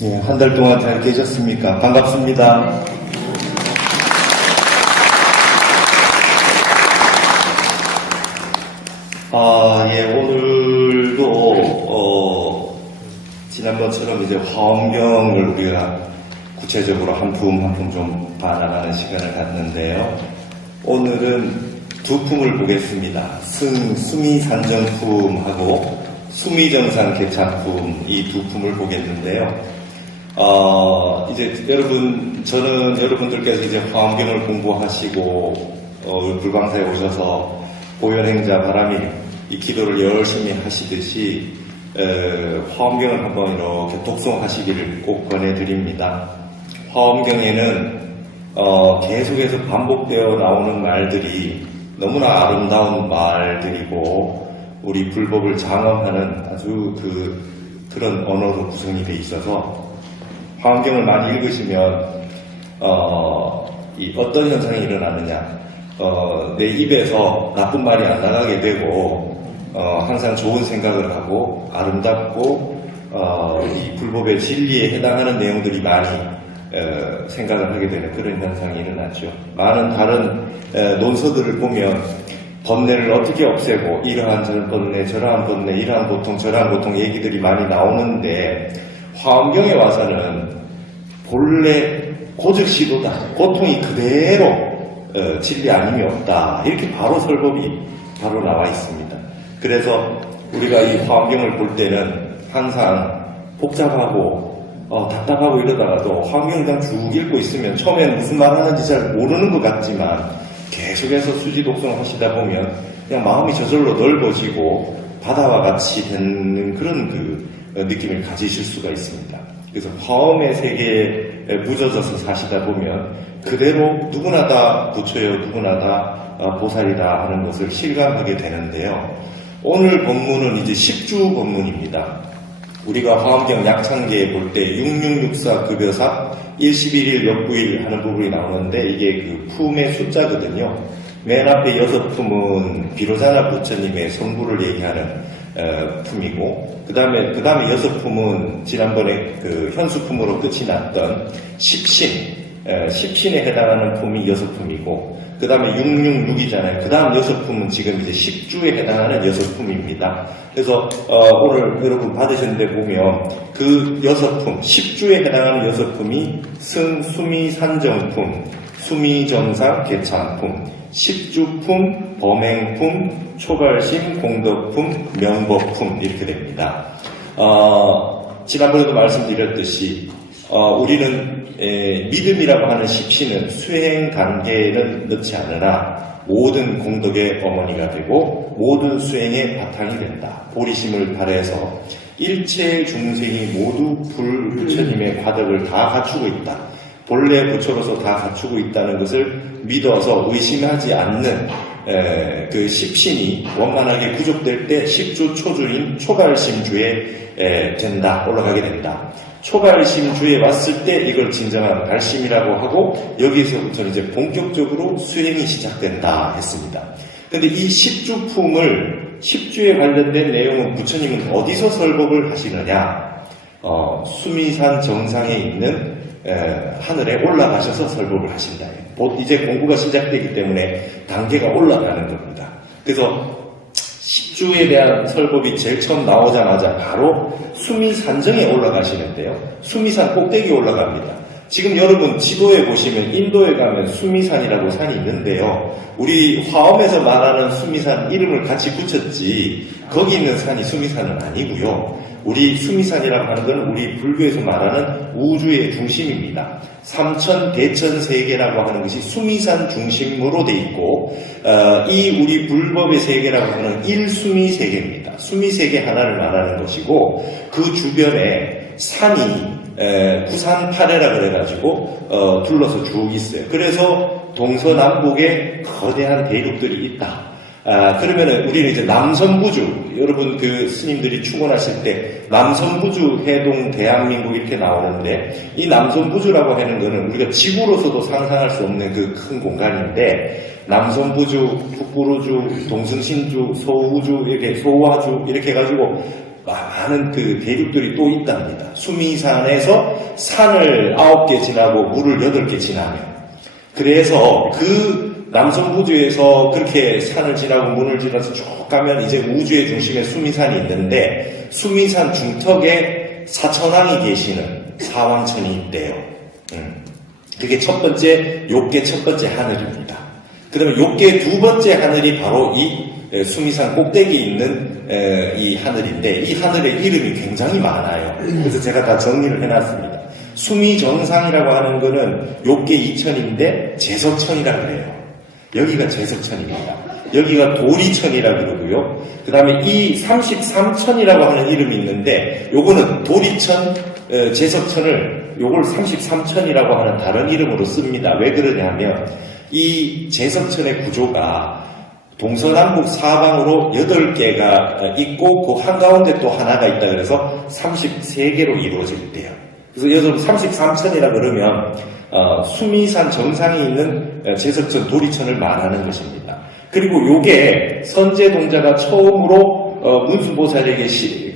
예, 한 달 동안 잘 계셨습니까? 반갑습니다. 오늘도, 지난번처럼 이제 화엄경을 우리가 구체적으로 한 품 한 품 좀 봐나가는 시간을 갖는데요. 오늘은 두 품을 보겠습니다. 수미산정품하고 수미정상 개찬품, 이 두 품을 보겠는데요. 이제 저는 여러분들께서 이제 화엄경을 공부하시고, 불광사에 오셔서 보현행자 바람이 이 기도를 열심히 하시듯이, 화엄경을 한번 이렇게 독송하시기를 꼭 권해드립니다. 화엄경에는, 계속해서 반복되어 나오는 말들이 너무나 아름다운 말들이고, 우리 불법을 장엄하는 아주 그런 언어로 구성이 되어 있어서, 화엄경을 많이 읽으시면 어떤 현상이 일어나느냐, 내 입에서 나쁜 말이 안 나가게 되고, 항상 좋은 생각을 하고 아름답고 이 불법의 진리에 해당하는 내용들이 많이 생각을 하게 되는 그런 현상이 일어나죠. 많은 다른 논서들을 보면 번뇌를 어떻게 없애고, 이러한 저런 번뇌, 저러한 번뇌, 이러한 고통, 저러한 고통 얘기들이 많이 나오는데, 화엄경에 와서는 본래 고즉시도다, 고통이 그대로 진리 아님이 없다, 이렇게 바로 설법이 바로 나와 있습니다. 그래서 우리가 이 화엄경을 볼 때는 항상 복잡하고 답답하고 이러다가도 화엄경을 그냥 쭉 읽고 있으면 처음에는 무슨 말 하는지 잘 모르는 것 같지만 계속해서 수지독송 하시다 보면 그냥 마음이 저절로 넓어지고 바다와 같이 되는 그런 느낌을 가지실 수가 있습니다. 그래서 화엄의 세계에 묻어져서 사시다 보면 그대로 누구나 다 부처여, 누구나 다 보살이다 하는 것을 실감하게 되는데요. 오늘 법문은 이제 10주 법문입니다. 우리가 화엄경 약창계에 볼 때 6664 급여사 111일 역구일 하는 부분이 나오는데, 이게 품의 숫자거든요. 맨 앞에 6품은 비로자나 부처님의 성부를 얘기하는 품이고, 그 다음에 6품은 지난번에 현수품으로 끝이 났던 십신에 해당하는 품이 6품이고, 그 다음에 666이잖아요. 그 다음 6품은 지금 이제 10주에 해당하는 6품입니다. 그래서, 오늘 여러분 받으셨는데 보면, 그 6품, 10주에 해당하는 6품이 수미산정품, 수미정상 개찬품, 10주품, 범행품, 초발심, 공덕품, 명법품, 이렇게 됩니다. 지난번에도 말씀드렸듯이, 우리는 믿음이라고 하는 십신은 수행 단계에는 넣지 않으나 모든 공덕의 어머니가 되고 모든 수행의 바탕이 된다. 보리심을 발해서 일체 중생이 모두 불부처님의 과덕을 다 갖추고 있다. 본래 부처로서 다 갖추고 있다는 것을 믿어서 의심하지 않는 그 십신이 원만하게 구족될 때 10주 초주인 초발심주에 된다, 올라가게 된다. 초발심주에 왔을 때 이걸 진정한 발심이라고 하고, 여기서부터는 이제 본격적으로 수행이 시작된다 했습니다. 근데 이 10주품을, 10주에 관련된 내용은 부처님은 어디서 설법을 하시느냐? 수미산 정상에 있는 하늘에 올라가셔서 설법을 하신다. 이제 공부가 시작되기 때문에 단계가 올라가는 겁니다. 그래서 10주에 대한 설법이 제일 처음 나오자마자 바로 수미산정에 올라가시는데요. 수미산 꼭대기에 올라갑니다. 지금 여러분 지도에 보시면 인도에 가면 수미산이라고 산이 있는데요. 우리 화엄에서 말하는 수미산 이름을 같이 붙였지, 거기 있는 산이 수미산은 아니고요. 우리 수미산이라고 하는 것은 우리 불교에서 말하는 우주의 중심입니다. 삼천 대천 세계라고 하는 것이 수미산 중심으로 돼 있고, 이 우리 불법의 세계라고 하는 일수미 세계입니다. 수미 세계 하나를 말하는 것이고, 그 주변에 산이 구산파래라 그래가지고 둘러서 쭉 있어요. 그래서 동서남북에 거대한 대륙들이 있다. 그러면은 우리는 이제 남선부주, 여러분 스님들이 축원하실 때 남선부주 해동 대한민국 이렇게 나오는데, 이 남선부주라고 하는 거는 우리가 지구로서도 상상할 수 없는 그 큰 공간인데, 남선부주, 북부루주, 동승신주, 소우주, 이렇게 소화주 이렇게 해가지고 많은 그 대륙들이 또 있답니다. 수미산에서 산을 9개 지나고 물을 8개 지나면. 그래서 그 남성부주에서 그렇게 산을 지나고 문을 지나서 쭉 가면 이제 우주의 중심에 수미산이 있는데, 수미산 중턱에 사천왕이 계시는 사왕천이 있대요. 그게 첫 번째, 욕계 첫 번째 하늘입니다. 그러면 욕계 두 번째 하늘이 바로 이 수미산 꼭대기에 있는 이 하늘인데, 이 하늘의 이름이 굉장히 많아요. 그래서 제가 다 정리를 해놨습니다. 수미정상이라고 하는 거는 욕계 2천인데 제석천이라고 그래요. 여기가 제석천입니다. 여기가 도리천이라고 그러고요. 그 다음에 이 33천이라고 하는 이름이 있는데, 요거는 도리천, 제석천을 요걸 33천이라고 하는 다른 이름으로 씁니다. 왜 그러냐면 이 제석천의 구조가 동서남북 사방으로 8개가 있고 그 한가운데 또 하나가 있다 그래서 33개로 이루어질 때요. 그래서 여기서 33천이라 그러면 수미산 정상에 있는 제석천, 도리천을 말하는 것입니다. 그리고 요게 선제동자가 처음으로 문수보살에게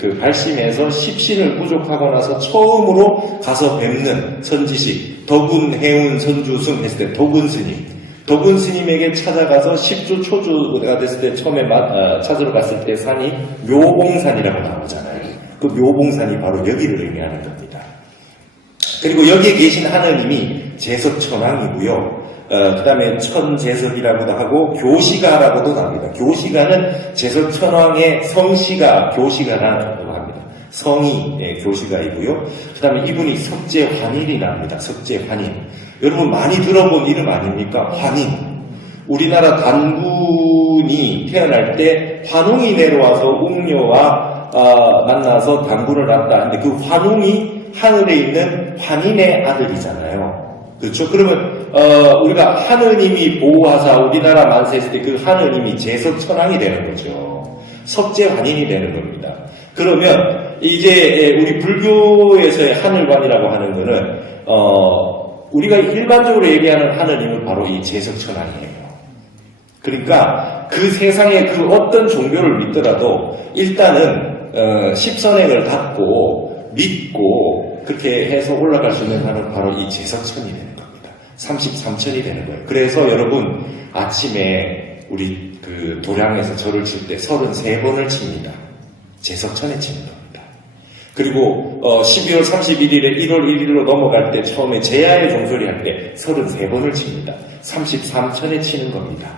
그 발심해서 십신을 부족하고 나서 처음으로 가서 뵙는 선지식, 덕운, 해운, 선주승 했을 때 덕운 스님에게 찾아가서 10주 초주가 됐을 때 처음에 찾으러 갔을 때 산이 묘봉산이라고 나오잖아요. 그 묘봉산이 바로 여기를 의미하는 겁니다. 그리고 여기에 계신 하느님이 제석천왕이고요. 그 다음에 천제석이라고도 하고 교시가라고도 나옵니다. 교시가는 제석천왕의 성씨가 교시가라고 합니다. 성이 교시가이고요. 그 다음에 이분이 석재환인이 나옵니다. 석재환인. 여러분 많이 들어본 이름 아닙니까? 환인. 우리나라 단군이 태어날 때 환웅이 내려와서 웅녀와 만나서 단군을 낳았다. 근데 그 환웅이 하늘에 있는 환인의 아들이잖아요. 그렇죠? 그러면 우리가 하느님이 보호하사 우리나라 만세했을 때 그 하느님이 제석천왕이 되는 거죠. 석재환인이 되는 겁니다. 그러면 이제 우리 불교에서의 하늘관이라고 하는 거는 우리가 일반적으로 얘기하는 하느님은 바로 이 제석천왕이에요. 그러니까 그 세상의 그 어떤 종교를 믿더라도 일단은 십선행을 갖고 믿고 그렇게 해서 올라갈 수 있는 하는 바로 이 제석천이 되는 겁니다. 33천이 되는 거예요. 그래서 여러분 아침에 우리 그 도량에서 절을 칠 때 33번을 칩니다. 제석천에 치는 겁니다. 그리고 12월 31일에 1월 1일로 넘어갈 때 처음에 제야의 종소리 할 때 33번을 칩니다. 33천에 치는 겁니다.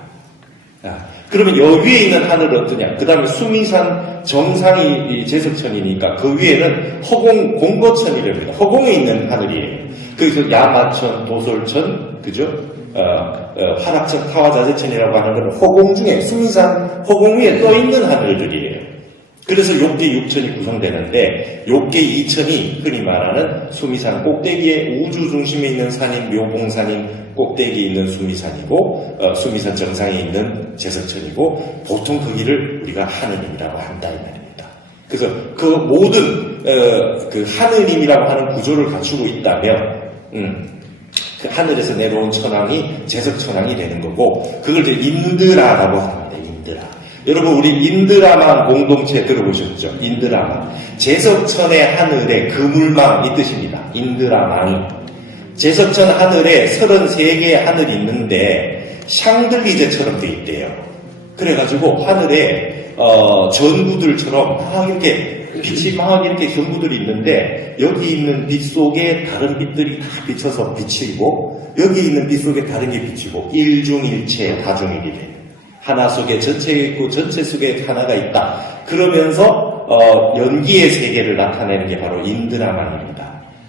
그러면 여기에 있는 하늘은 어떠냐? 그 다음에 수미산 정상이 제석천이니까 그 위에는 허공 공거천이랍니다. 허공에 있는 하늘이에요. 그래서 야마천, 도솔천, 그죠? 화락천, 타화자재천이라고 하는 건 허공 중에 수미산 허공 위에 떠 있는 하늘들이에요. 그래서 욕계 6천이 구성되는데 욕계 2천이 흔히 말하는 수미산 꼭대기에 우주 중심에 있는 산인 묘봉산인 꼭대기에 있는 수미산이고 수미산 정상에 있는 제석천이고 보통 거기를 우리가 하느님이라고 한다 이 말입니다. 그래서 그 모든 그 하느님이라고 하는 구조를 갖추고 있다면 그 하늘에서 내려온 천왕이 제석천왕이 되는 거고 그걸 이제 인드라라고 합니다. 인드라. 여러분 우리 인드라망 공동체 들어보셨죠? 인드라망. 제석천의 하늘에 그물망 이 뜻입니다. 인드라망이. 제석천 하늘에 33개의 하늘이 있는데 샹들리제처럼 돼 있대요. 그래가지고 하늘에 전구들처럼 막 이렇게 빛이 막 이렇게 전구들이 있는데 여기 있는 빛 속에 다른 빛들이 다 비쳐서 비치고 여기 있는 빛 속에 다른 게 비치고 일중일체 다중일이래. 하나 속에 전체가 있고 전체 속에 하나가 있다. 그러면서 연기의 세계를 나타내는 게 바로 인드라망입니다.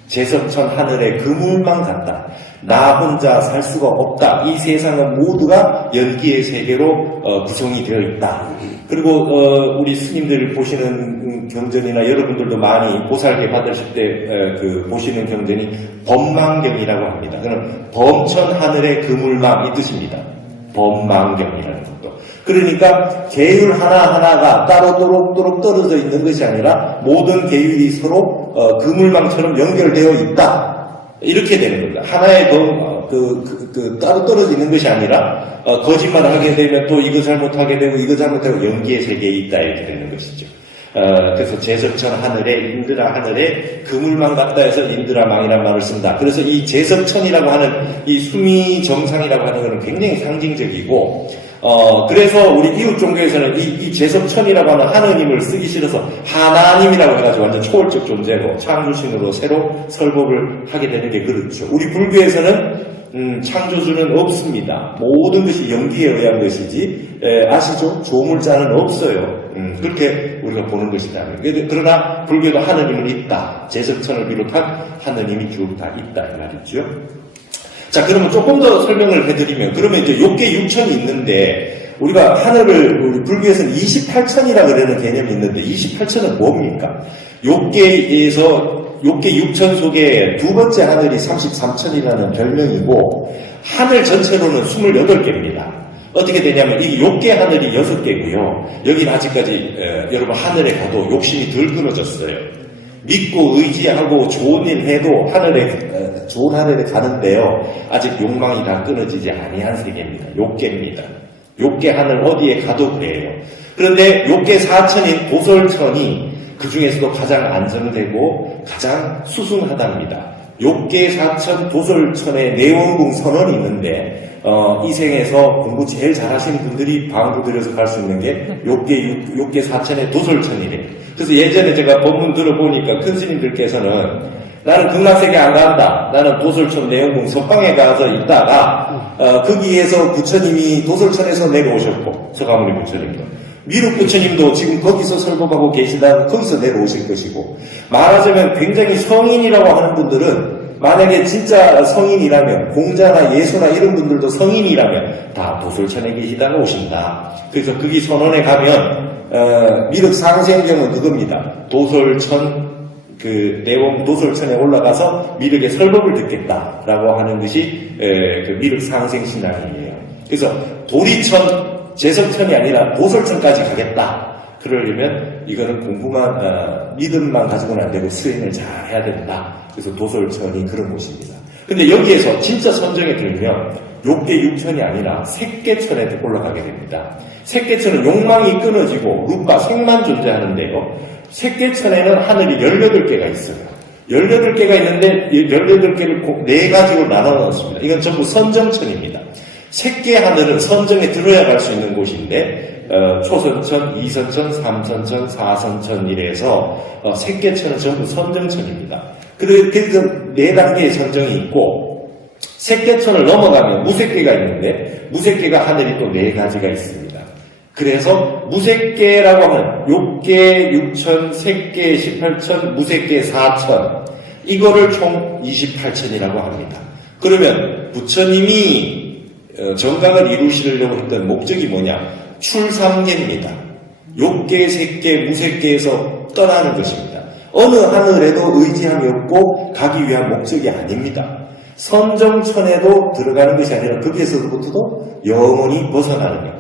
제석천 하늘에 그물망 같다. 나 혼자 살 수가 없다. 이 세상은 모두가 연기의 세계로 구성이 되어 있다. 그리고 우리 스님들 보시는 경전이나 여러분들도 많이 보살계 받으실 때 그 보시는 경전이 범망경이라고 합니다. 그는 범천 하늘의 그물망 이 뜻입니다. 범망경이라는 것도. 그러니까 계율 하나하나가 따로 또록 떨어져 있는 것이 아니라 모든 계율이 서로 그물망처럼 연결되어 있다. 이렇게 되는 겁니다. 하나의 따로 떨어져 있는 것이 아니라 거짓말을 하게 되면 또 이거 잘못하게 되고 이거 잘못하고 연기의 세계에 있다 이렇게 되는 것이죠. 그래서 제석천 하늘에 인드라 하늘에 그물망 같다 해서 인드라망이라는 말을 쓴다. 그래서 이 제석천이라고 하는 이 수미 정상이라고 하는 것은 굉장히 상징적이고 그래서 우리 이웃 종교에서는 이 제석천이라고 하는 하느님을 쓰기 싫어서 하나님이라고 해가지고 완전 초월적 존재로 창조신으로 새로 설법을 하게 되는 게 그렇죠. 우리 불교에서는 창조주는 없습니다. 모든 것이 연기에 의한 것이지 아시죠? 조물자는 없어요. 그렇게 우리가 보는 것이다. 그러나 불교도 하느님은 있다. 제석천을 비롯한 하느님이 쭉 다 있다 이 말이죠. 자, 그러면 조금 더 설명을 해드리면, 그러면 이제 욕계 6천이 있는데, 우리가 하늘을, 우리 불교에서는 28천이라 그러는 개념이 있는데, 28천은 뭡니까? 욕계에서, 욕계 6천 속에 두 번째 하늘이 33천이라는 별명이고, 하늘 전체로는 28개입니다. 어떻게 되냐면, 이 욕계 하늘이 6개고요. 여기는 아직까지, 여러분 하늘에 가도 욕심이 덜 끊어졌어요. 믿고 의지하고 좋은 일 해도 좋은 하늘에 가는데요. 아직 욕망이 다 끊어지지 아니한 세계입니다. 욕계입니다. 욕계 하늘 어디에 가도 그래요. 그런데 욕계 4천인 도솔천이 그 중에서도 가장 안정되고 가장 수순하답니다. 욕계 4천 도솔천에 내원궁 선원이 있는데 이 생에서 공부 제일 잘하시는 분들이 방구 들여서 갈 수 있는 게 욕계 4천의 도솔천이래요. 그래서 예전에 제가 법문 들어보니까 큰 스님들께서는 나는 극락세계 안 간다. 나는 도솔천 내원궁 선방에 가서 있다가 거기에서 부처님이 도솔천에서 내려오셨고 서가모니 부처님도 미륵 부처님도 지금 거기서 설법하고 계시다. 거기서 내려오실 것이고 말하자면 굉장히 성인이라고 하는 분들은 만약에 진짜 성인이라면 공자나 예수나 이런 분들도 성인이라면 다 도솔천에 계시다가 오신다. 그래서 거기 선원에 가면 미륵 상생경은 그겁니다. 도솔천 내원 도솔천에 올라가서 미륵의 설법을 듣겠다라고 하는 것이 그 미륵 상생 신앙이에요. 그래서 도리천 제석천이 아니라 도솔천까지 가겠다. 그러려면 이거는 공부만 믿음만 가지고는 안 되고 수행을 잘 해야 된다. 그래서 도솔천이 그런 곳입니다. 근데 여기에서 진짜 선정에 들면 욕계 6천이 아니라 색계천에 올라가게 됩니다. 색계천은 욕망이 끊어지고 루파 색만 존재하는데요. 색계천에는 하늘이 18개가 있어요. 18개가 있는데 18개를 4가지로 나눠 놓습니다. 이건 전부 선정천입니다. 색계 하늘은 선정에 들어야 갈 수 있는 곳인데 초선천, 이선천, 삼선천, 사선천 이래서 색계천은 전부 선정천입니다. 그래서 4단계의 선정이 있고 색계천을 넘어가면 무색계가 있는데 무색계가 하늘이 또 4가지가 있습니다. 그래서 무색계라고 하면 욕계 6천, 색계 18천, 무색계 4천 이거를 총 28천이라고 합니다. 그러면 부처님이 정각을 이루시려고 했던 목적이 뭐냐? 출삼계입니다. 욕계, 색계, 무색계에서 떠나는 것입니다. 어느 하늘에도 의지함이 없고 가기 위한 목적이 아닙니다. 선정천에도 들어가는 것이 아니라 거기에서부터도 영원히 벗어나는 것.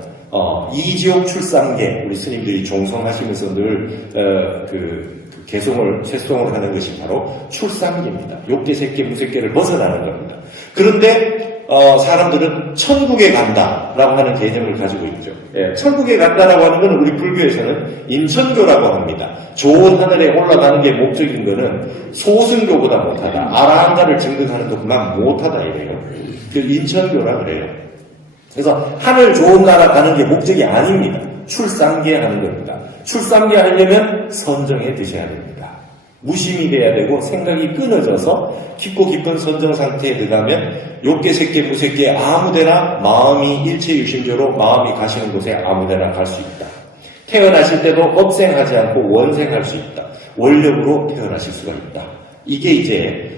이지옥 출삼계 우리 스님들이 종성하시면서 늘 개송을 쇠송을 하는 것이 바로 출삼계입니다. 욕계, 색계, 무색계를 벗어나는 겁니다. 그런데 사람들은 천국에 간다라고 하는 개념을 가지고 있죠. 예, 천국에 간다라고 하는 것은 우리 불교에서는 인천교라고 합니다. 좋은 하늘에 올라가는 게 목적인 것은 소승교보다 못하다. 아라한가를 증득하는 것만 못하다 이래요. 그 인천교라 그래요. 그래서 하늘 좋은 나라 가는 게 목적이 아닙니다. 출삼계 하는 겁니다. 출삼계 하려면 선정에 드셔야 됩니다. 무심이 돼야 되고 생각이 끊어져서 깊고 깊은 선정 상태에 들어가면 욕계, 색계, 무색계 아무데나 마음이 일체유심조로 마음이 가시는 곳에 아무데나 갈 수 있다. 태어나실 때도 업생하지 않고 원생할 수 있다. 원력으로 태어나실 수가 있다. 이게 이제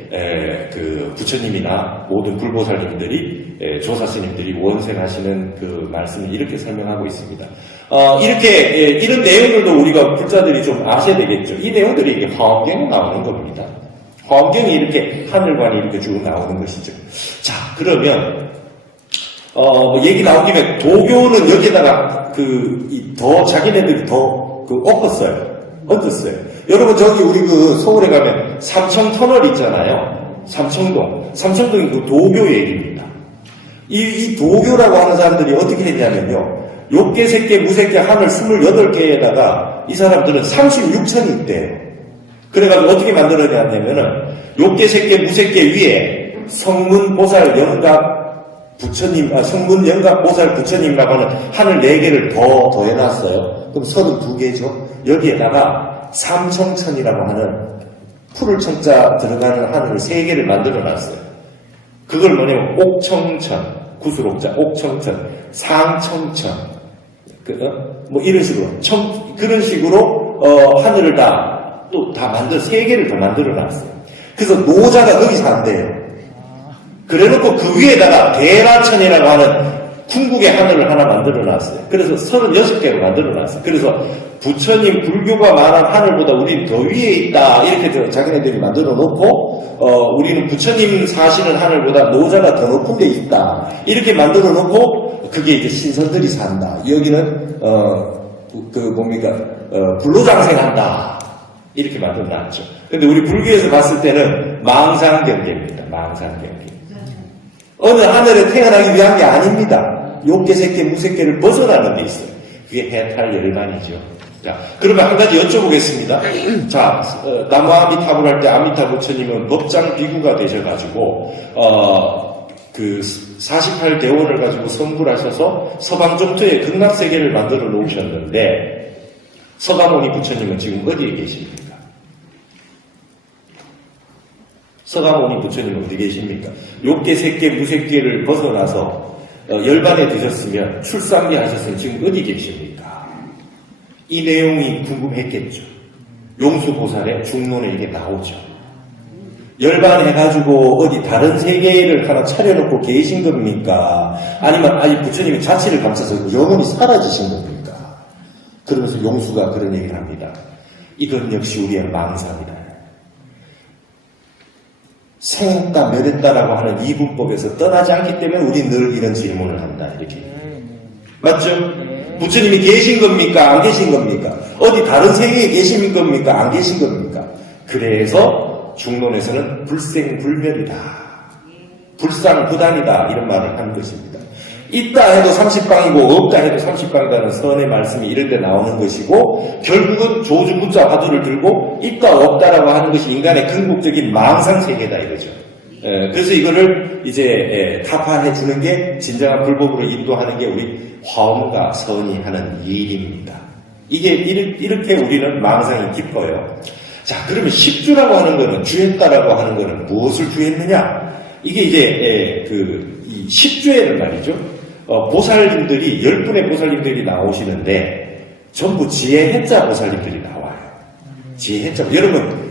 부처님이나 모든 불보살님들이 조사스님들이 원생하시는 그 말씀을 이렇게 설명하고 있습니다. 이런 내용들도 우리가 불자들이 좀 아셔야 되겠죠. 이 내용들이 이게 화엄경에 나오는 겁니다. 화엄경이 이렇게 하늘관이 이렇게 쭉 나오는 것이죠. 자, 그러면 얘기 나온 김에 도교는 여기다가 자기네들이 얹었어요. 여러분 저기 우리 서울에 가면 삼청터널 있잖아요. 삼청동이 그 도교 얘기입니다. 이 도교라고 하는 사람들이 어떻게 했냐면요. 욕계, 색계, 무색계 하늘 28개에다가 이 사람들은 36천이 있대요. 그래가지고 어떻게 만들어내냐면은 욕계, 색계, 무색계 위에 성문, 보살, 영각, 부처님, 성문, 영각, 보살, 부처님이라고 하는 하늘 4개를 더 더해놨어요. 그럼 32개죠. 여기에다가 삼청천이라고 하는 푸를 청자 들어가는 하늘을 3개를 만들어놨어요. 그걸 뭐냐면 옥청천, 구슬옥자, 옥청천, 상청천, 뭐 이런 식으로, 그런 식으로, 하늘을 또 다 3개를 더 만들어놨어요. 그래서 노자가 거기 산대요. 그래놓고 그 위에다가 대라천이라고 하는 궁극의 하늘을 하나 만들어놨어요. 그래서 36개로 만들어놨어요. 그래서 부처님 불교가 말한 하늘보다 우리는 더 위에 있다 이렇게 자기네들이 만들어놓고 우리는 부처님 사시는 하늘보다 노자가 더 높은 데 있다 이렇게 만들어놓고 그게 이제 신선들이 산다. 여기는 불로장생한다 이렇게 만들어놨죠. 근데 우리 불교에서 봤을 때는 망상경계입니다. 망상경계. 어느 하늘에 태어나기 위한 게 아닙니다. 욕계, 색계, 무색계를 벗어나는 데 있어요. 그게 해탈 열반이죠. 자, 그러면 한 가지 여쭤보겠습니다. 자, 나무 아미타불 할 때 아미타 부처님은 법장 비구가 되셔가지고, 48대원을 가지고 성불하셔서 서방정토에 극락세계를 만들어 놓으셨는데, 서가모니 부처님은 지금 어디에 계십니까? 서가모니 부처님은 어디 계십니까? 욕계, 색계, 무색계를 벗어나서 열반에 드셨으면 출산기 하셨으면 지금 어디 계십니까? 이 내용이 궁금했겠죠. 용수보살의 중론에 이게 나오죠. 열반해가지고 어디 다른 세계를 하나 차려놓고 계신 겁니까? 아니면 부처님이 자취를 감싸서 영원히 사라지신 겁니까? 그러면서 용수가 그런 얘기를 합니다. 이건 역시 우리의 망상이다. 생했다, 멸했다라고 하는 이분법에서 떠나지 않기 때문에 우리 늘 이런 질문을 한다. 이렇게. 맞죠? 부처님이 계신 겁니까? 안 계신 겁니까? 어디 다른 세계에 계신 겁니까? 안 계신 겁니까? 그래서 중론에서는 불생불멸이다. 불상부단이다. 이런 말을 하는 것입니다. 있다 해도 30방이고 없다 해도 30방이라는 선의 말씀이 이런 데 나오는 것이고 결국은 조주무자 화두를 들고 있다 없다라고 하는 것이 인간의 궁극적인 망상세계다 이거죠. 그래서 이거를 이제 타파해 주는 게 진정한 불법으로 인도하는 게 우리 화엄과 선이 하는 일입니다. 이게 이렇게 우리는 망상이 깊어요. 자, 그러면 십주라고 하는 거는 주했다라고 하는 거는 무엇을 주했느냐? 이게 이제 이 십주에는 말이죠. 보살님들이 10분의 보살님들이 나오시는데 전부 지혜해자 보살님들이 나와요. 지혜해자. 여러분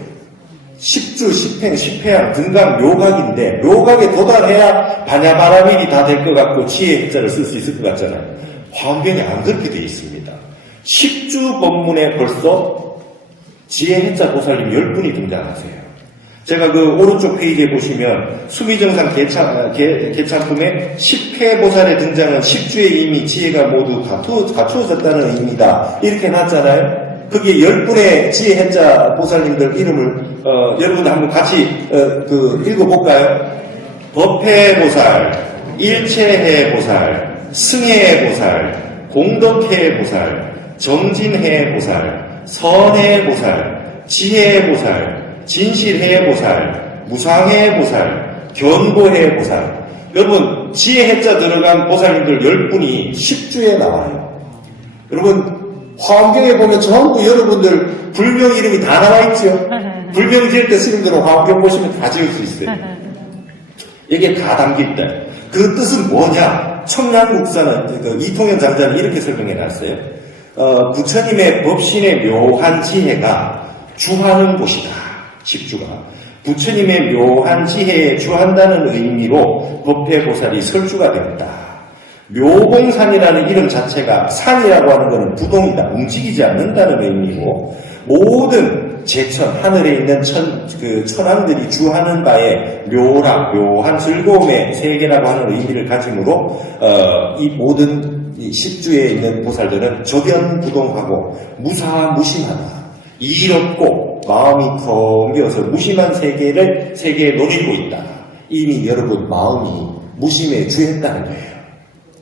10주, 10행, 10회양, 등강, 묘각인데 묘각에 도달해야 반야바라밀이 다 될 것 같고 지혜해자를 쓸 수 있을 것 같잖아요. 화엄경에 안 그렇게 되어 있습니다. 10주 법문에 벌써 지혜해자 보살님 10분이 등장하세요. 제가 그 오른쪽 페이지에 보시면 수미정상 개찬품에 10회 보살의 등장은 10주에 이미 지혜가 모두 갖추어졌다는 의미다. 이렇게 놨잖아요. 거기에 10분의 지혜해자 보살님들 이름을 여러분 한번 같이 읽어볼까요? 법회보살, 일체해보살, 승해보살, 공덕해보살, 정진해보살, 선해보살, 지혜보살, 진실해보살, 무상해보살, 견고해보살. 여러분 지혜해자 들어간 보살님들 10분이 10주에 나와요. 여러분 화엄경에 보면 전부 여러분들 불명 이름이 다 나와있죠. 불명 지을 때 스님들은 화엄경 보시면 다 지을 수 있어요. 이게 다 담겨있다. 그 뜻은 뭐냐? 청량국사는 이통현 장자는 이렇게 설명해놨어요. 부처님의 법신의 묘한 지혜가 주하는 곳이다. 십주가 부처님의 묘한 지혜에 주한다는 의미로 법회보살이 설주가 되었다. 묘공산이라는 이름 자체가 산이라고 하는 것은 부동이다. 움직이지 않는다는 의미고 모든 제천, 하늘에 있는 천왕들이 주하는 바에 묘한 즐거움의 세계라고 하는 의미를 가짐으로 이 모든 이 십주에 있는 보살들은 저변부동하고 무사무심하다. 이롭고 마음이 텅비어서 무심한 세계에 노리고 있다. 이미 여러분 마음이 무심에 주했다는 거예요.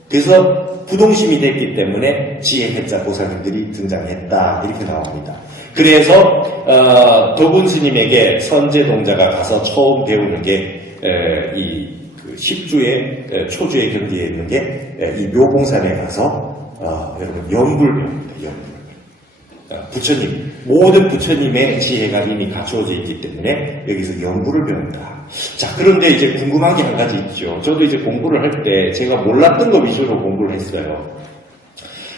그래서 부동심이 됐기 때문에 지혜 해자 보살님들이 등장했다 이렇게 나옵니다. 그래서 도군 스님에게 선제동자가 가서 처음 배우는 게 이 십주의 초주의 경지에 있는 게 이 묘봉산에 가서 여러분 연불 배웁니다. 연불. 부처님, 모든 부처님의 지혜가 이미 갖추어져 있기 때문에 여기서 연불을 배운다. 자, 그런데 이제 궁금한 게 한 가지 있죠. 저도 이제 공부를 할 때 제가 몰랐던 거 위주로 공부를 했어요.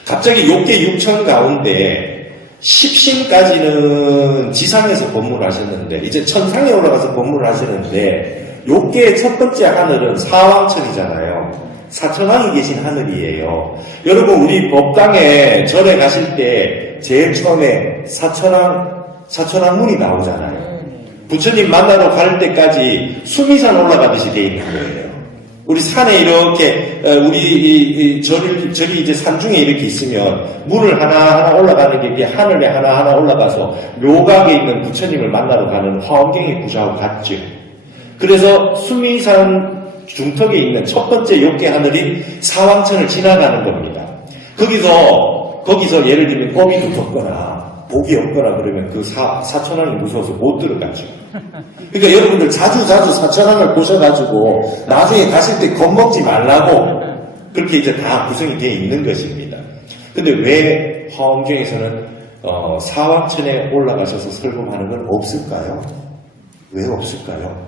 갑자기 욕계 6천 가운데 10신까지는 지상에서 법문을 하셨는데 이제 천상에 올라가서 법문을 하시는데 욕계의 첫 번째 하늘은 사왕천이잖아요. 사천왕이 계신 하늘이에요. 여러분 우리 법당에 절에 가실 때 제일 처음에 사천왕문이 나오잖아요. 부처님 만나러 갈 때까지 수미산 올라가듯이 돼 있는 거예요. 우리 산에 이렇게 우리 절이 이제 산중에 이렇게 있으면 문을 하나하나 올라가는 게 이게 하늘에 하나하나 올라가서 묘각에 있는 부처님을 만나러 가는 화엄경의 구조하고 같죠. 그래서 수미산 중턱에 있는 첫 번째 욕계 하늘인 사왕천을 지나가는 겁니다. 거기서 예를 들면 법이 두텁거나 복이 없거나 그러면 그 사천왕이 무서워서 못 들어가죠. 그러니까 여러분들 자주 사천왕을 보셔가지고 나중에 가실 때 겁먹지 말라고 그렇게 이제 다 구성이 되어 있는 것입니다. 근데 왜 화엄경에서는 사왕천에 올라가셔서 설법하는 건 없을까요? 왜 없을까요?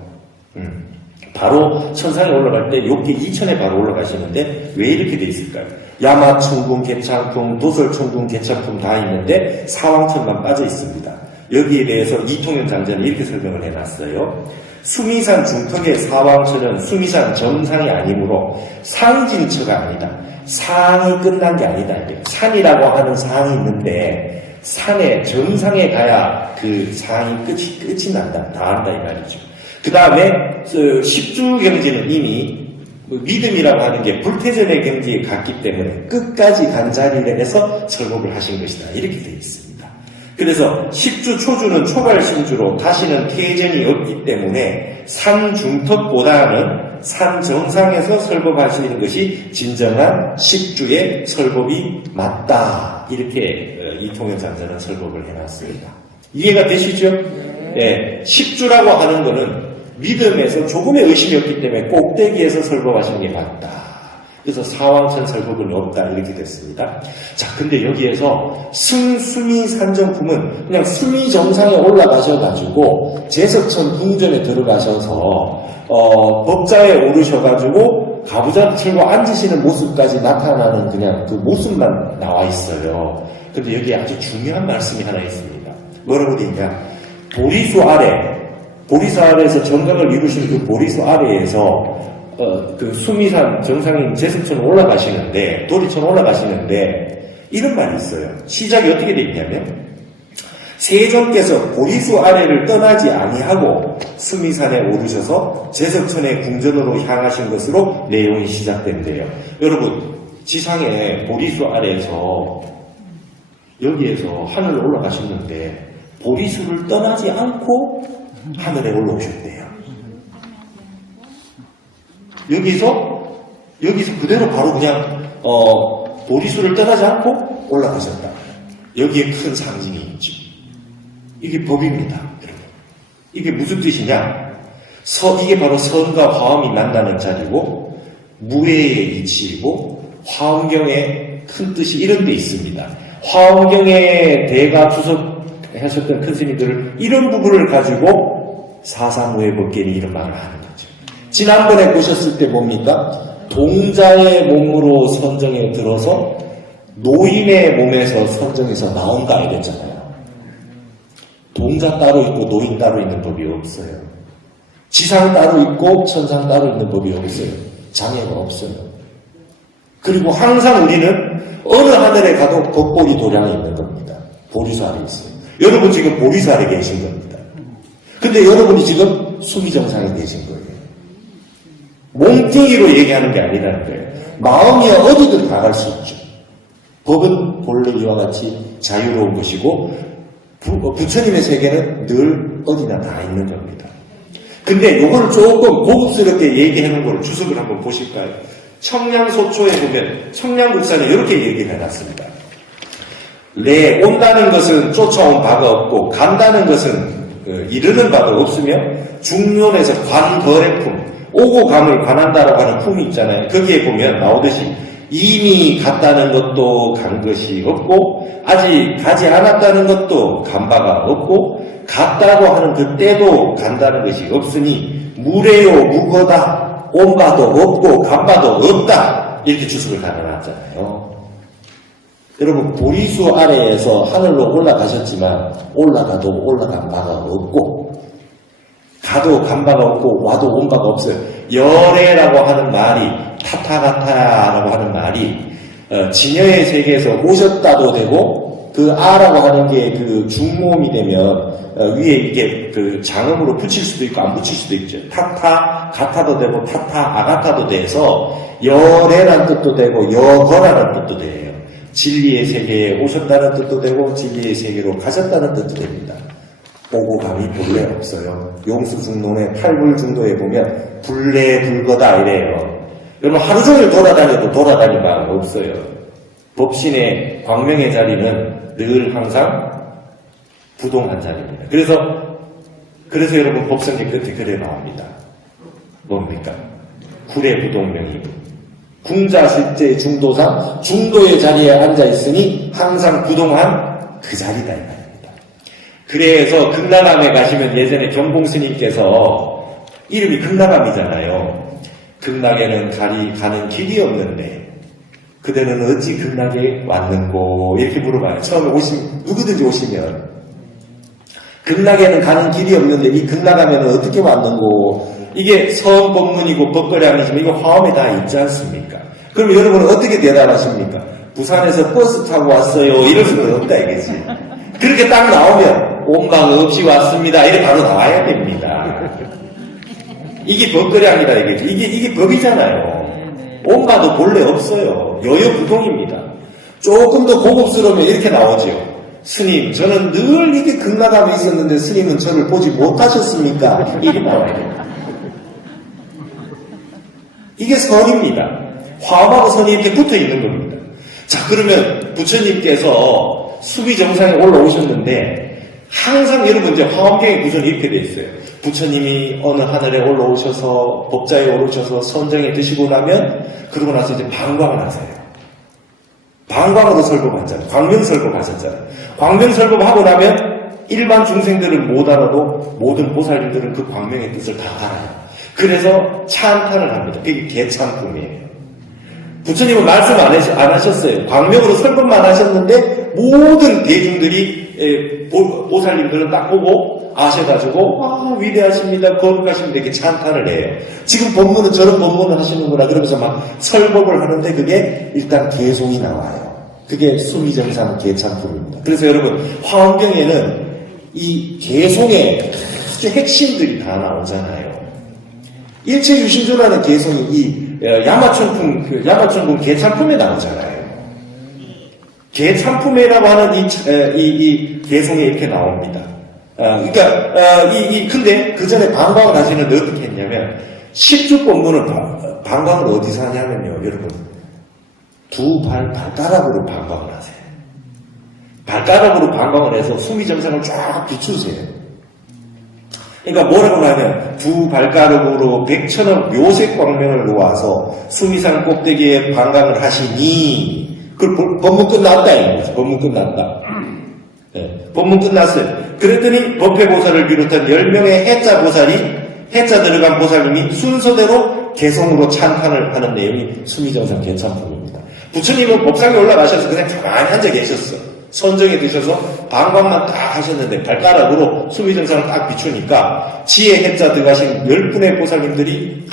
바로 천상에 올라갈 때 욕계 2천에 바로 올라가시는데 왜 이렇게 돼 있을까요? 야마천궁, 개창품, 도설천궁, 개창품 다 있는데 사왕천만 빠져 있습니다. 여기에 대해서 이통현 장자는 이렇게 설명을 해놨어요. 수미산 중턱의 사왕천은 수미산 정상이 아니므로 상진처가 아니다. 상이 끝난 게 아니다. 산이라고 하는 상이 있는데 산의 정상에 가야 그 상이 끝이 난다. 다 한다 이 말이죠. 그 다음에 십주 경지는 이미 믿음이라고 하는 게 불태전의 경지에 갔기 때문에 끝까지 간 자리를 해서 설법을 하신 것이다. 이렇게 되어 있습니다. 그래서 십주 초주는 초발심주로 다시는 퇴전이 없기 때문에 산 중턱보다는 산 정상에서 설법하시는 것이 진정한 십주의 설법이 맞다. 이렇게 이통현 장자는 설법을 해놨습니다. 이해가 되시죠? 네. 십주라고 하는 것은 믿음에서 조금의 의심이 없기 때문에 꼭대기에서 설법하시는 게 맞다. 그래서 사왕천 설법은 없다. 이렇게 됐습니다. 자, 근데 여기에서 수미 산정품은 그냥 수미 정상에 올라가셔가지고 제석천 궁전에 들어가셔서 법자에 오르셔가지고 가부좌 틀고 앉으시는 모습까지 나타나는 그냥 그 모습만 나와 있어요. 근데 여기에 아주 중요한 말씀이 하나 있습니다. 뭐라고 되어 있냐? 보리수 아래에서 정각을 이루신 그 보리수 아래에서 그 수미산 정상인 제석천 올라가시는데 도리천 올라가시는데 이런 말이 있어요. 시작이 어떻게 되어 있냐면 세존께서 보리수 아래를 떠나지 아니하고 수미산에 오르셔서 제석천의 궁전으로 향하신 것으로 내용이 시작된대요. 여러분 지상에 보리수 아래에서 여기에서 하늘로 올라가셨는데 보리수를 떠나지 않고 하늘에 올라오셨대요. 여기서 그대로 바로 그냥 보리수를 떠나지 않고 올라가셨다. 여기에 큰 상징이 있죠. 이게 법입니다. 여러분. 이게 무슨 뜻이냐? 이게 바로 선과 화엄이 만나는 자리고 무해의 이치이고 화엄경의 큰 뜻이 이런 데 있습니다. 화엄경의 대가 주석하셨던 큰 스님들을 이런 부분을 가지고 사사무해법계니 이런 말을 하는 거죠. 지난번에 보셨을 때 뭡니까? 동자의 몸으로 선정에 들어서 노인의 몸에서 선정해서 나온다 이랬잖아요. 동자 따로 있고 노인 따로 있는 법이 없어요. 지상 따로 있고 천상 따로 있는 법이 없어요. 장애가 없어요. 그리고 항상 우리는 어느 하늘에 가도 겉보리 도량이 있는 겁니다. 보리수 아래 있어요. 여러분 지금 보리수 아래 계신 겁니다. 근데 여러분이 지금 수미정상에 계신 거예요. 몸뚱이로 얘기하는 게 아니라는 거예요. 마음이 어디든 다 갈 수 있죠. 법은 본래 이와 같이 자유로운 것이고 부처님의 세계는 늘 어디나 다 있는 겁니다. 근데 요거를 조금 고급스럽게 얘기하는 걸 주석을 한번 보실까요? 청량소초에 보면 청량국사는 이렇게 얘기를 해놨습니다. 온다는 것은 쫓아온 바가 없고 간다는 것은 이르는 바도 없으며 중론에서 관거래품 오고 감을 관한다라고 하는 품이 있잖아요. 거기에 보면 나오듯이 이미 갔다는 것도 간 것이 없고 아직 가지 않았다는 것도 간 바가 없고 갔다고 하는 그 때도 간다는 것이 없으니 무례요 무거다 온 바도 없고 간 바도 없다 이렇게 주석을 달아놨잖아요. 여러분 보리수 아래에서 하늘로 올라가셨지만 올라가도 올라간 바가 없고 가도 간 바가 없고 와도 온 바가 없어요. 열애라고 하는 말이 타타가타라고 하는 말이 진여의 세계에서 오셨다도 되고 그 아라고 하는 게 그 중모음이 되면 위에 이게 그 장음으로 붙일 수도 있고 안 붙일 수도 있죠. 타타 가타도 되고 타타 아가타도 돼서 열애라는 뜻도 되고 여거라는 뜻도 돼요. 진리의 세계에 오셨다는 뜻도 되고 진리의 세계로 가셨다는 뜻도 됩니다. 오고 감이 본래 없어요. 용수중론의 팔불중도에 보면 불례불거다 이래요. 여러분 하루 종일 돌아다녀도 돌아다닐 바가 없어요. 법신의 광명의 자리는 늘 항상 부동한 자리입니다. 그래서 여러분 법성계 끝에 그래 나옵니다. 뭡니까? 구례 부동명이 궁자 실제 중도상 중도의 자리에 앉아 있으니 항상 부동한 그 자리다 이 말입니다. 그래서 극락암에 가시면 예전에 경봉스님께서 이름이 극락암이잖아요. 극락에는 가는 길이 없는데 그대는 어찌 극락에 왔는고 이렇게 물어봐요. 처음에 누구든지 오시면 극락에는 가는 길이 없는데 이 극락암에는 어떻게 왔는고 이게 서원법문이고 법거량이지만 이거 화엄에 다 있지 않습니까? 그럼 여러분은 어떻게 대답하십니까? 부산에서 버스 타고 왔어요. 이럴 수는 없다 이거지. 그렇게 딱 나오면 온방 없이 왔습니다. 이렇게 바로 나와야 됩니다. 이게 법거량이다 이거지. 이게 법이잖아요. 온바도 본래 없어요. 여여부동입니다. 조금 더 고급스러우면 이렇게 나오죠. 스님, 저는 늘 이게 극락암에 있었는데 스님은 저를 보지 못하셨습니까? 이게 나와야 됩니다. 이게 선입니다. 화엄하고 선이 이렇게 붙어 있는 겁니다. 자, 그러면 부처님께서 수비 정상에 올라오셨는데 항상 여러분 이제 화엄경의 구조는 이렇게 돼 있어요. 부처님이 어느 하늘에 올라오셔서 법자에 오르셔서 선정에 드시고 나면 그러고 나서 이제 방광을 하세요. 방광으로 설법하잖아요. 광명설법 하셨잖아요. 광명설법 하고 나면 일반 중생들은 못 알아도 모든 보살님들은 그 광명의 뜻을 다 알아요. 그래서 찬탄을 합니다. 그게 개찬품이에요. 부처님은 말씀 안 하셨어요. 광명으로 설법만 하셨는데 모든 대중들이 보살님들은 딱 보고 아셔가지고 위대하십니다. 거룩하십니다. 이렇게 찬탄을 해요. 지금 법문은 저런 법문을 하시는구나 그러면서 막 설법을 하는데 그게 일단 개송이 나와요. 그게 수미정상 개찬품입니다. 그래서 여러분 화엄경에는 이 개송의 아주 핵심들이 다 나오잖아요. 일체유심조라는 개송이 이 야마천품 개찬품에 나오잖아요. 개찬품이라고 하는 이 개송에 이렇게 나옵니다. 근데 그 전에 방광을 하시는데 어떻게 했냐면, 10주 법문은 방광을 어디서 하냐면요, 여러분. 두 발가락으로 방광을 하세요. 발가락으로 방광을 해서 수미정상을 쫙 비추세요. 그러니까 뭐라고 하냐면, 두 발가락으로 백천억 묘색 광명을 놓아서 수미산 꼭대기에 방광을 하시니, 그 법문 끝났다, 이거죠. 법문 끝났다. 네, 법문 끝났어요. 그랬더니 법회보살을 비롯한 10명의 해자 들어간 보살님이 순서대로 개성으로 찬탄을 하는 내용이 수미정상 개찬품입니다. 부처님은 법상에 올라가셔서 그냥 가만히 앉아 계셨어. 선정에 드셔서 방광만 딱 하셨는데 발가락으로 수미정상을 딱 비추니까 지혜 해자 들어가신 10분의 보살님들이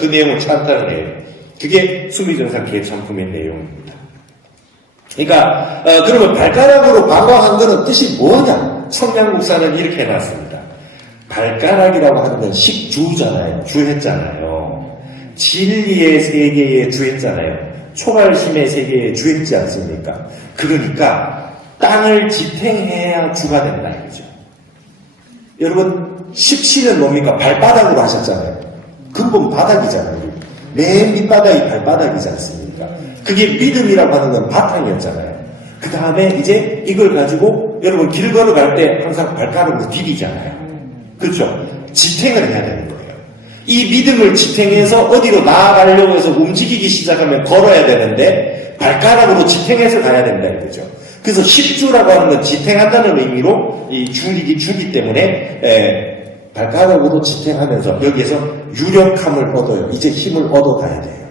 그 내용을 찬탄을 해요. 그게 수미정상 개찬품의 내용입니다. 그러니까 그러면 발가락으로 방광한 거는 뜻이 뭐냐? 청량국사는 이렇게 해놨습니다. 발가락이라고 하는 건 식주잖아요. 주했잖아요. 진리의 세계에 주했잖아요. 초발심의 세계에 주했지 않습니까? 그러니까 땅을 지탱해야 주가 된다 이거죠. 여러분 십시는 뭡니까? 발바닥으로 하셨잖아요. 근본 바닥이잖아요. 맨 밑바닥이 발바닥이지 않습니까? 그게 믿음이라고 하는 건 바탕이었잖아요. 그 다음에 이제 이걸 가지고 여러분 길 걸어갈 때 항상 발가락으로 디디잖아요. 그렇죠? 지탱을 해야 되는 거예요. 이 믿음을 지탱해서 어디로 나아가려고 해서 움직이기 시작하면 걸어야 되는데 발가락으로 지탱해서 가야 된다 이거죠. 그래서 10주라고 하는 건 지탱한다는 의미로 이 주기 때문에 발가락으로 지탱하면서 여기에서 유력함을 얻어요. 이제 힘을 얻어가야 돼요.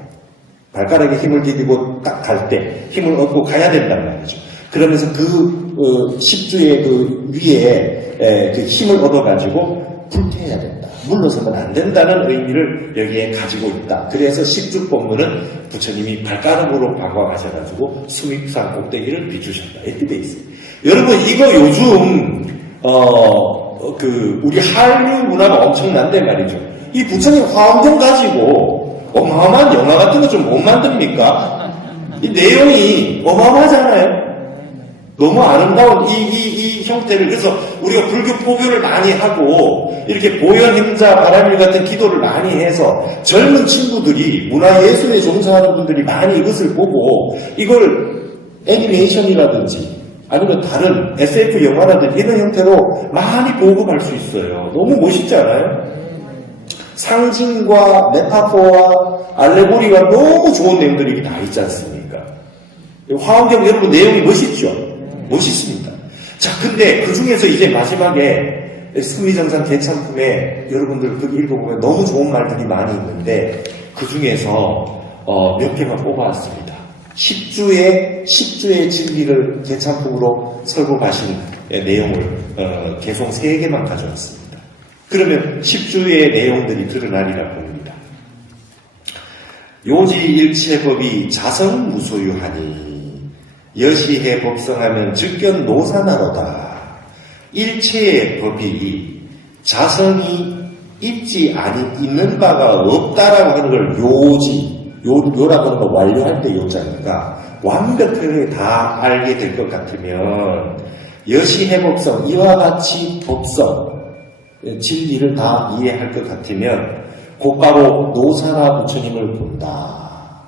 발가락에 힘을 디디고 딱 갈 때 힘을 얻고 가야 된단 말이죠. 그러면서 그 10주의 그 위에 그 힘을 얻어가지고 불태워야 된다. 물러서면 안 된다는 의미를 여기에 가지고 있다. 그래서 10주 법문은 부처님이 발가락으로 박아가셔가지고 수미산 꼭대기를 비추셨다. 이렇게 돼 있어요. 여러분 이거 요즘 우리 한류 문화가 엄청난데 말이죠. 이 부처님 화엄경 가지고 어마어마한 영화 같은 거 좀 못 만듭니까? 이 내용이 어마어마하잖아요. 너무 아름다운 이 형태를, 그래서 우리가 불교 포교를 많이 하고 이렇게 보현행자 바람일 같은 기도를 많이 해서 젊은 친구들이 문화예술에 종사하는 분들이 많이 이것을 보고 이걸 애니메이션이라든지 아니면 다른 SF 영화라든지 이런 형태로 많이 보급할 수 있어요. 너무 멋있지 않아요? 상징과 메타포와 알레고리가 너무 좋은 내용들이 다 있지 않습니까? 화엄경 여러분 내용이 멋있죠? 멋있습니다. 자, 근데 그 중에서 이제 마지막에 스미정산 개참품에 여러분들 거기 읽어보면 너무 좋은 말들이 많이 있는데 그 중에서 몇 개만 뽑아왔습니다. 10주의 진리를 개참품으로 설법하신 내용을 개송 3개만 가져왔습니다. 그러면 10주의 내용들이 드러나리라 봅니다. 요지일체법이 자성무소유하니 여시해 법성하면 즉견 노사나로다. 일체의 법이 자성이 있는 바가 없다라고 하는 걸 요라고 하는 거 완료할 때 요자니까 완벽하게 다 알게 될 것 같으면 여시해 법성, 이와 같이 법성, 진리를 다 이해할 것 같으면 곧바로 노사나 부처님을 본다.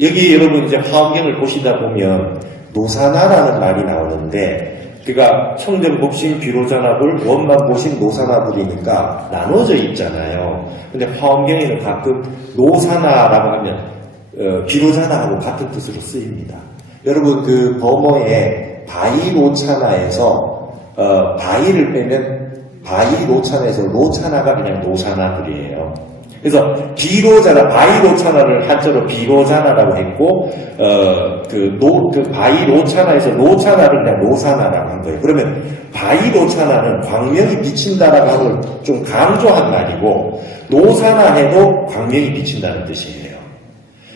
여기 여러분 이제 화엄경을 보시다 보면 노사나라는 말이 나오는데 그가 청정법신 비로자나불 원만 보신 노사나불이니까 나눠져 있잖아요. 근데 화엄경에는 가끔 노사나라고 하면 비로자나하고 같은 뜻으로 쓰입니다. 여러분 그 범어에 바이로차나에서 바이를 빼면 바이로차나에서 로차나가 그냥 노사나불이에요. 그래서 비로자나, 바이로차나를 한자로 비로자나라고 했고, 바이로차나에서 로차나를 그냥 노사나라고 한 거예요. 그러면 바이로차나는 광명이 비친다라고 하는 걸 좀 강조한 말이고, 노사나 해도 광명이 비친다는 뜻이에요.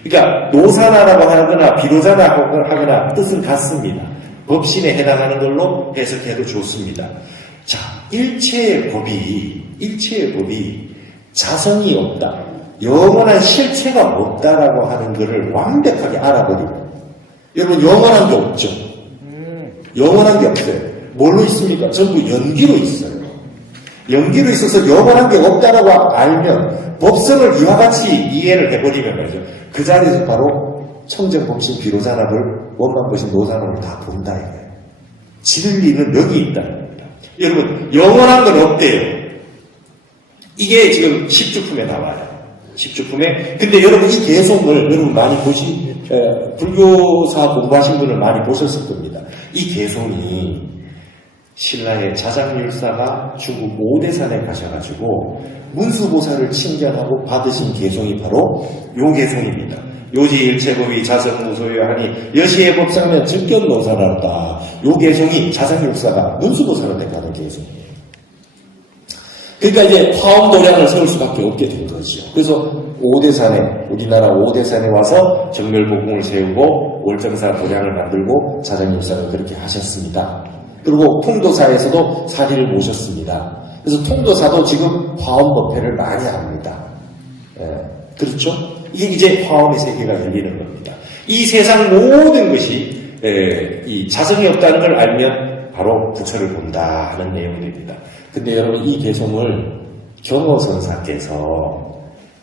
그러니까 노사나라고 하거나 비로자나라고 하거나 뜻은 같습니다. 법신에 해당하는 걸로 해석해도 좋습니다. 자, 일체의 법이 자성이 없다. 영원한 실체가 없다라고 하는 것을 완벽하게 알아버리고. 여러분, 영원한 게 없죠? 영원한 게 없어요. 뭘로 있습니까? 전부 연기로 있어요. 연기로 있어서 영원한 게 없다라고 알면 법성을 이와 같이 이해를 해버리면 말이죠. 그 자리에서 바로 청정법신 비로자납을 원만보신 노산업을 다 본다 이거예요. 진리는 여기 있다는 겁니다. 여러분, 영원한 건 없대요. 이게 지금 10주품에 나와요. 10주품에. 근데 여러분 이 개송을 여러분 많이 불교사 공부하신 분을 많이 보셨을 겁니다. 이 개송이 신라의 자장율사가 중국 오대산에 가셔가지고 문수보살을 칭견하고 받으신 개송이 바로 요 개송입니다. 요지일체법이 자성무소유하니 여시의 법상면 즉견노사라다. 요 개송이 자장율사가 문수보살한테 받은 개송이에요. 그러니까 이제 화엄도량을 세울 수밖에 없게 된 거죠. 그래서 우리나라 오대산에 와서 정멸복궁을 세우고 월정사 도량을 만들고 자장율사는 그렇게 하셨습니다. 그리고 통도사에서도 사리를 모셨습니다. 그래서 통도사도 지금 화엄법회를 많이 합니다. 그렇죠? 이게 이제 화엄의 세계가 열리는 겁니다. 이 세상 모든 것이 이 자성이 없다는 걸 알면 바로 부처를 본다 하는 내용이 됩니다. 근데 여러분 이 개송을 경호선사께서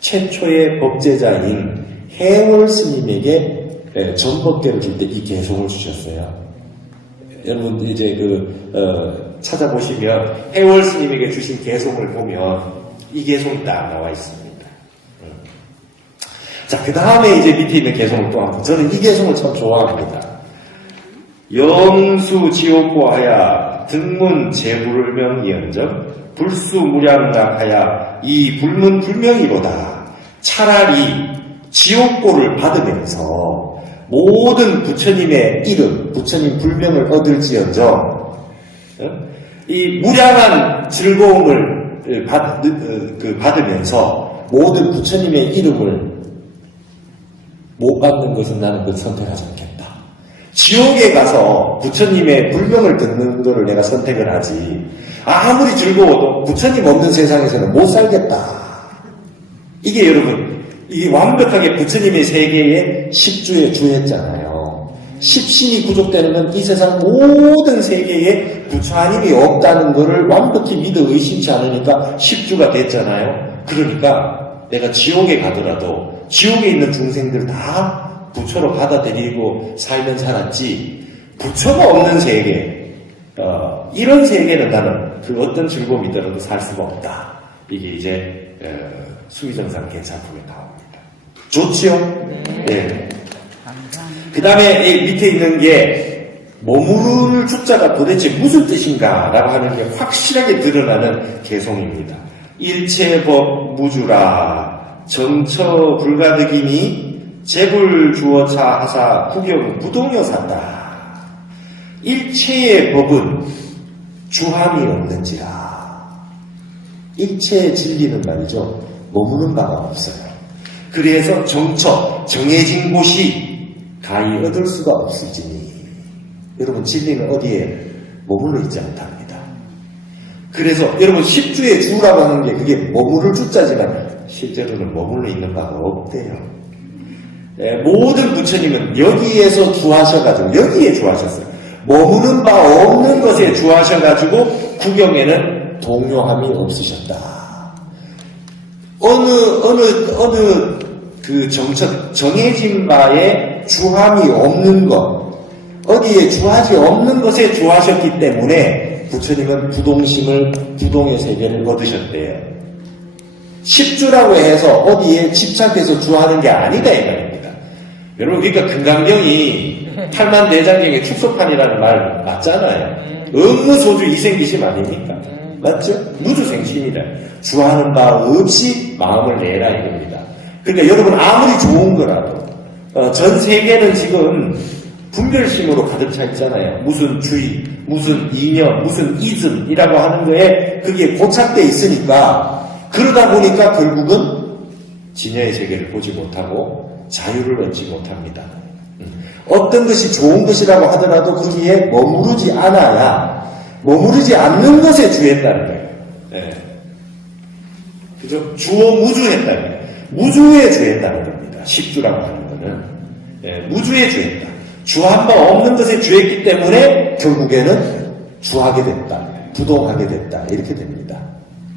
최초의 법제자인 해월 스님에게 전법계를 줄 때 이 개송을 주셨어요. 여러분 이제 찾아보시면 해월 스님에게 주신 개송을 보면 이 개송이 딱 나와 있습니다. 자, 그 다음에 이제 밑에 있는 개송을 또 하고, 저는 이 개송을 참 좋아합니다. 영수지옥보하야 등문 제불명이언정 불수무량락하야 이 불문 불명이로다. 차라리 지옥보를 받으면서 모든 부처님의 이름, 부처님 불명을 얻을지언정 이 무량한 즐거움을 받으면서 모든 부처님의 이름을 못 받는 것은 나는 그 선택하지 않겠다. 지옥에 가서 부처님의 불명을 듣는 것을 내가 선택을 하지. 아무리 즐거워도 부처님 없는 세상에서는 못 살겠다. 이게 여러분, 이게 완벽하게 부처님의 세계에 십주에 주했잖아요. 십신이 구족되면 이 세상 모든 세계에 부처 하님이 없다는 것을 완벽히 믿어 의심치 않으니까 십주가 됐잖아요. 그러니까 내가 지옥에 가더라도 지옥에 있는 중생들 다 부처로 받아들이고 살면 살았지, 부처가 없는 세계, 이런 세계는 나는 그 어떤 즐거움이 있더라도 살 수가 없다. 이게 이제 수미정상 개차품에 나옵니다. 좋지요? 네. 그 다음에 밑에 있는 게 머무를 주자가 도대체 무슨 뜻인가 라고 하는 게 확실하게 드러나는 개송입니다. 일체법 무주라 정처 불가득이니 재불주어차 하사 구경 부동여사다. 일체의 법은 주함이 없는지라. 일체의 진리는 말이죠, 머무는 바가 없어요. 그래서 정처, 정해진 곳이 가히 얻을 수가 없을지니. 여러분, 진리는 어디에 머물러 있지 않답니다. 그래서 여러분, 십주의 주라고 하는 게 그게 머무를 주자지만 실제로는 머물러 있는 바가 없대요. 모든 부처님은 여기에서 주하셔가지고, 여기에 주하셨어요. 머무는 바 없는 것에 주하셔가지고 구경에는 동요함이 없으셨다. 어느 그 정해진 바에 주함이 없는 것, 어디에 주하지 없는 것에 주하셨기 때문에 부처님은 부동의 세계를 얻으셨대요. 십주라고 해서 어디에 집착해서 주하는 게 아니다 이 말입니다. 여러분, 그러니까 금강경이 팔만대장경의 축소판이라는 말 맞잖아요. 업무소주 이생기심 아닙니까? 맞죠? 무주생심이다. 주하는 바 없이 마음을 내라 이겁니다. 그러니까 여러분, 아무리 좋은 거라도 전 세계는 지금 분별심으로 가득 차 있잖아요. 무슨 주의, 무슨 이념, 무슨 이즘이라고 하는 거에 그게 고착돼 있으니까, 그러다 보니까 결국은 진여의 세계를 보지 못하고 자유를 얻지 못합니다. 어떤 것이 좋은 것이라고 하더라도 거기에 머무르지 않아야, 머무르지 않는 것에 주했다는 거예요. 네. 그죠? 주어 무주했다는 거예요. 무주에 주했다는 겁니다. 십주라고 하는 거는. 네, 무주에 주했다. 주한 바 없는 것에 주했기 때문에 결국에는 주하게 됐다. 부동하게 됐다. 이렇게 됩니다.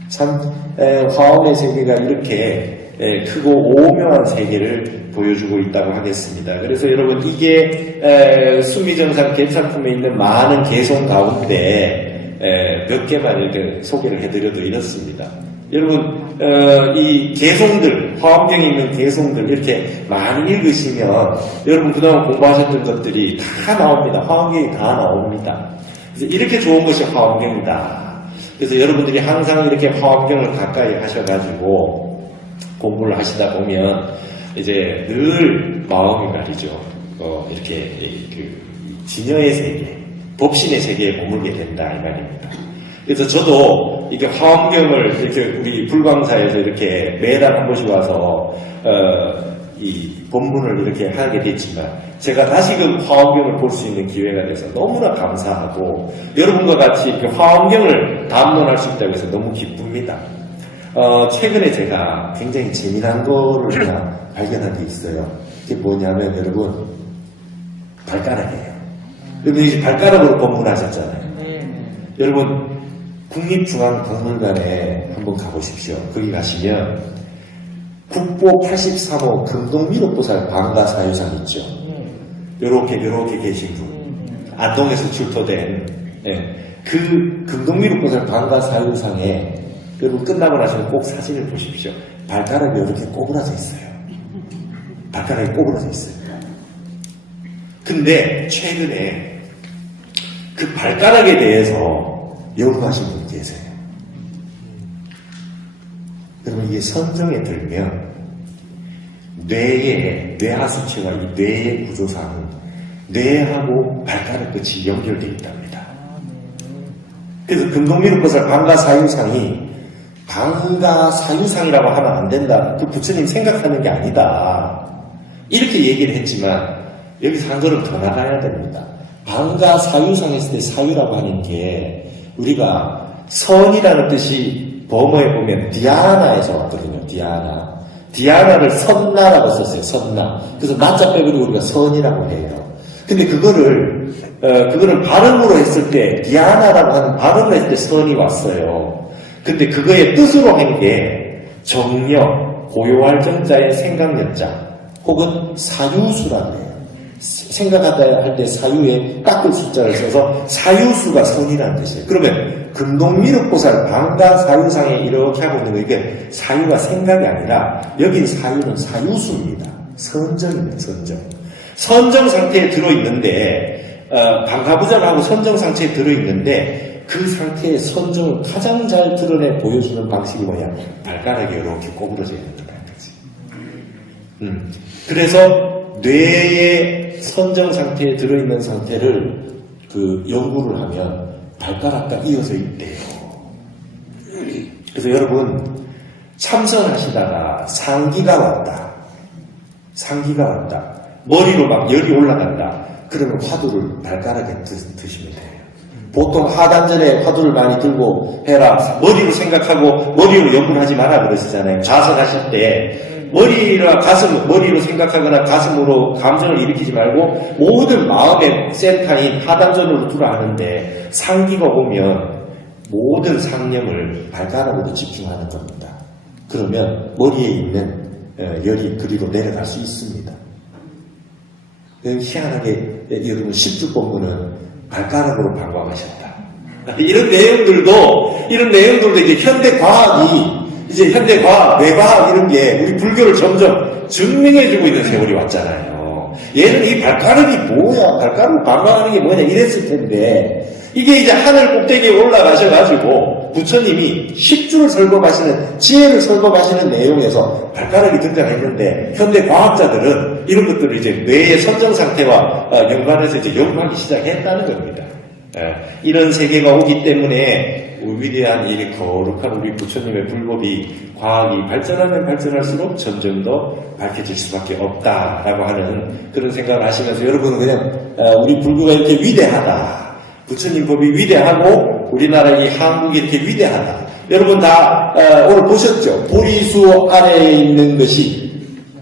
참 화엄의 세계가 이렇게 크고 오묘한 세계를 보여주고 있다고 하겠습니다. 그래서 여러분, 이게 수미정상 개찬품에 있는 많은 개송 가운데 몇 개만 이렇게 소개를 해드려도 이렇습니다. 여러분, 이 개송들, 화엄경에 있는 개송들 이렇게 많이 읽으시면 여러분 그동안 공부하셨던 것들이 다 나옵니다. 화엄경이 다 나옵니다. 그래서 이렇게 좋은 것이 화엄경이다. 그래서 여러분들이 항상 이렇게 화엄경을 가까이 하셔가지고 공부를 하시다 보면 이제 늘 마음이 말이죠. 이렇게 그 진여의 세계, 법신의 세계에 머물게 된다 이 말입니다. 그래서 저도 이게 화엄경을 이렇게 우리 불광사에서 이렇게 매달 한 번씩 와서 이 본문을 이렇게 하게 됐지만, 제가 다시금 화엄경을 볼 수 있는 기회가 돼서 너무나 감사하고, 여러분과 같이 이렇게 화엄경을 담론할 수 있다고 해서 너무 기쁩니다. 최근에 제가 굉장히 재미난 거를 하나 발견한 게 있어요. 그게 뭐냐면, 여러분, 발가락이에요. 여러분, 이제 발가락으로 법문하셨잖아요. 여러분, 국립중앙박물관에 한번 가보십시오. 거기 가시면 국보 83호 금동미륵보살 방가사유상 있죠. 요렇게 계신 분. 안동에서 출토된, 예, 그 금동미륵보살 방가사유상에 여러분 끝나고 나시면 꼭 사진을 보십시오. 발가락이 이렇게 꼬부라져 있어요. 발가락이 꼬부라져 있어요. 근데 최근에 그 발가락에 대해서 연구하신 분이 계세요. 여러분 이게 선정에 들면 뇌하수체와 이 뇌의 구조상 뇌하고 발가락 끝이 연결되어 있답니다. 그래서 금동미륵보살 방가사유상이 방가사유상이라고 하면 안 된다. 그 부처님 생각하는 게 아니다. 이렇게 얘기를 했지만 여기서 한 걸음 더 나가야 됩니다. 방가사유상 했을 때 사유라고 하는 게 우리가 선이라는 뜻이 범어에 보면 디아나에서 왔거든요. 디아나를 선나라고 썼어요. 선나. 그래서 나자 빼버리고 우리가 선이라고 해요. 근데 그거를 발음으로 했을 때 디아나라고 하는 발음을 했을 때 선이 왔어요. 근데 그거의 뜻으로 한 게 정력, 고요할 정자의 생각력자 혹은 사유수라고 해요. 생각하다 할 때 사유에 깎을 숫자를 써서 사유수가 선이라는 뜻이에요. 그러면 금동미륵보살 방가사유상에 이렇게 하고 있는 거 이게 사유가 생각이 아니라 여긴 사유는 사유수입니다. 선정입니다. 선정 상태에 들어있는데 방가부전하고 선정 상태에 들어있는데 그 상태의 선정을 가장 잘 드러내 보여주는 방식이 뭐냐? 발가락이 이렇게 꼬부러져 있는 거예요. 그래서 뇌의 선정 상태에 들어있는 상태를 그 연구를 하면 발가락과 이어져 있대요. 그래서 여러분 참선하시다가 상기가 왔다. 머리로 막 열이 올라간다. 그러면 화두를 발가락에 드시면 돼요. 보통 하단전에 화두를 많이 들고 해라. 머리로 생각하고 머리로 연구를 하지 마라 그러시잖아요. 자선하실 때 머리로 생각하거나 가슴으로 감정을 일으키지 말고 모든 마음의 센터인 하단전으로 두라 하는데 상기가 오면 모든 상념을 발가락으로 집중하는 겁니다. 그러면 머리에 있는 열이 그리로 내려갈 수 있습니다. 희한하게 여러분 10주 본문은 발가락으로 방광하셨다. 이런 내용들도 이제 현대 과학이 현대 과학, 뇌과학 이런 게 우리 불교를 점점 증명해주고 있는 세월이 왔잖아요. 얘는 이 발가락이 뭐야? 발가락을 방광하는 게 뭐냐? 이랬을 텐데 이게 이제 하늘 꼭대기에 올라가셔가지고 부처님이 10주를 설법하시는 지혜를 설법하시는 내용에서 발가락이 등장했는데 현대 과학자들은 이런 것들을 이제 뇌의 선정 상태와 연관해서 이제 연구하기 시작했다는 겁니다. 이런 세계가 오기 때문에 위대한 이 거룩한 우리 부처님의 불법이 과학이 발전하면 발전할수록 점점 더 밝혀질 수밖에 없다라고 하는 그런 생각을 하시면서 여러분은 그냥 우리 불교가 이렇게 위대하다. 부처님 법이 위대하고 우리나라 이 한국이 이렇게 위대하다. 여러분 다 오늘 보셨죠? 보리수 아래에 있는 것이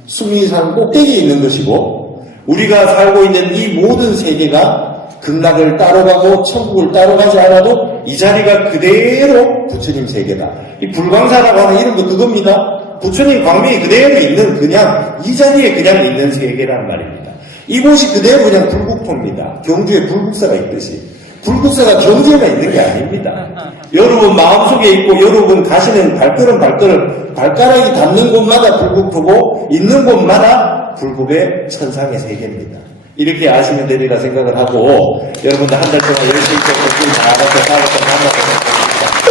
수미산 꼭대기에 있는 것이고 우리가 살고 있는 이 모든 세계가 극락을 따로 가고 천국을 따로 가지 않아도 이 자리가 그대로 부처님 세계다. 이 불광사라고 하는 이름도 그겁니다. 부처님 광명이 그대로 있는 그냥 이 자리에 그냥 있는 세계란 말입니다. 이곳이 그대로 그냥 불국토입니다. 경주에 불국사가 있듯이. 불국사가 경주에만 있는 게 아닙니다. 여러분 마음속에 있고 여러분 가시는 발가락이 닿는 곳마다 불국토고 있는 곳마다 불국의 천상의 세계입니다. 이렇게 아시면 되리라 생각을 하고 여러분들 한 달 동안 열심히 공부 잘하셔서 만나보겠습니다.